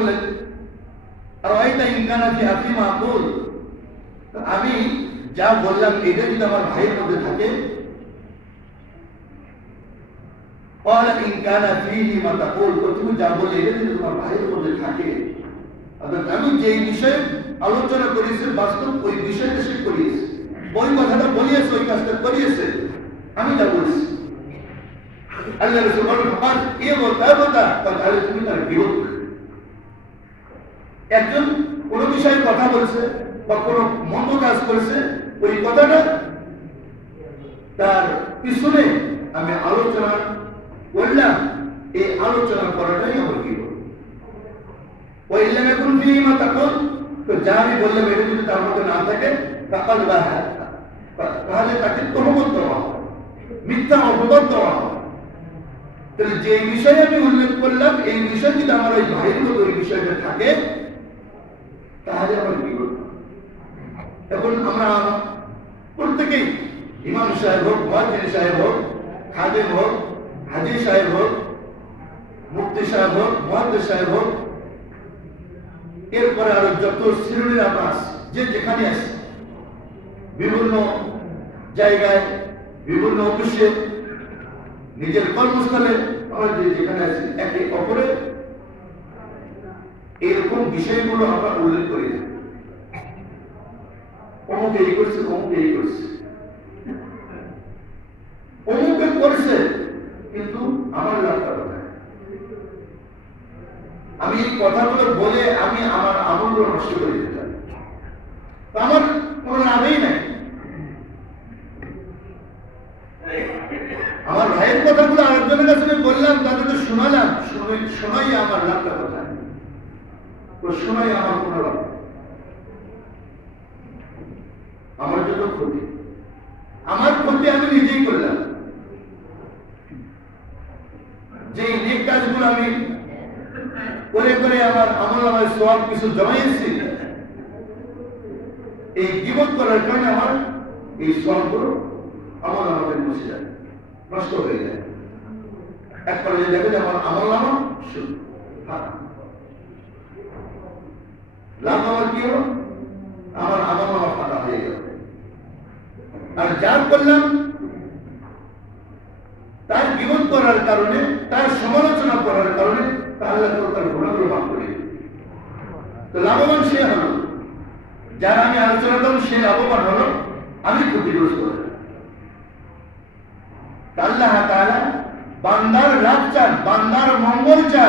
বললেন, আর ওইটা ইনকানা ফি আফি মাকুল, আমি যা বললাম এটা যদি আমার ভাইয়ের মধ্যে থাকে, ক্বালা ইন কানা ফীহি মা তাকুল, তুমি যা বললে এটা যদি তোমার ভাইয়ের মধ্যে থাকে, অর্থাৎ আমি যে বিষয়ে আলোচনা করেছি বাস্তব ওই বিষয়টা সে করিয়েছে, ওই কথাটা বলিয়েছে, ওই কাজটা করিয়েছে, আমি যা বলছি। আল্লাহ রাসূল বলেন, আর এ বলতা তাহলে তুমি তার বিরোধ করবে। একজন কোন বিষয়ে কথা বলছে বা কোন মন্দ কাজ করেছে, ওই কথাটা তার পিছনে আমি আলোচনা করলাম, এই আলোচনা করাটাই আমার বিরোধ। ওই ইল্লামে কোন ফীমা তাকুল, তো যা আমি বললাম এটা যদি তার মধ্যে না থাকে তাহলে তাকে তহমত দেওয়া হবে, মিথ্যা অপবাদ দেওয়া হবে। তাহলে যে বিষয়ে আমি উল্লেখ করলাম এই বিষয় যদি আমার ওই ভাইয়ের মধ্যে ওই বিষয়টা থাকে তাহলে আমার বিরোধ। এখন আমরা প্রত্যেকেই, ইমাম সাহেব হোক, মুয়াজ্জিন সাহেব হোক, খাদেম হোক, হাজী সাহেব হোক, মুফতি সাহেব হোক, মুহাদ্দিস সাহেব হোক, এরপরে আরো যত শ্রেণীর আমরা আছি, যে যেখানে আছি, বিভিন্ন জায়গায়, বিভিন্ন অফিসে, নিজের কর্মস্থলে, আমরা যে যেখানে আছি, একে অপরের এরকম বিষয়গুলো আমরা উল্লেখ করি। অমুক এই করছে, অমুক এই করছে, অমুকে করছে, কিন্তু আমার লাভটা কোথায়? আমি এই কথাগুলো বলে আমি আমার আমলগুলো নষ্ট করে দিতে চাই, আমার কোনো লাভই নাই। আমার ভাইয়ের কথাগুলো আরেকজনের কাছে বললাম, তাদেরকে শোনালাম, শোনাই আমার লাভটা কোথায়? শোনাই আমার কোনো লাভ, আমার জন্য ক্ষতি, আমার ক্ষতি আমি নিজেই করলাম। যে নেক কাজগুলো আমি করে করে আমার আমলনামায় সওয়াব কিছু জমাইছি, এই গীবত করার কারণে আমার এই সওয়াবগুলো আমলনামায় মুছে যায়, নষ্ট হয়ে যায়। এক পর্যায়ে দেখে যে আমার আমলনামা শুধু লাভ আমার কি হলো? আমার আমলনামা ফাঁকা হয়ে গেল। আর যার করলাম তার বিরোধ করার কারণে, তার সমালোচনা করার কারণে তাহলে তার গুণাগুলো মাফ করে, তো লাভবান সে হলো। যারা আমি আলোচনা করলাম সে লাভবান হলো, আমি ক্ষতিগ্রস্ত হলাম। আল্লাহ তাআলা বান্দার লাভ চান, বান্দার মঙ্গল চান।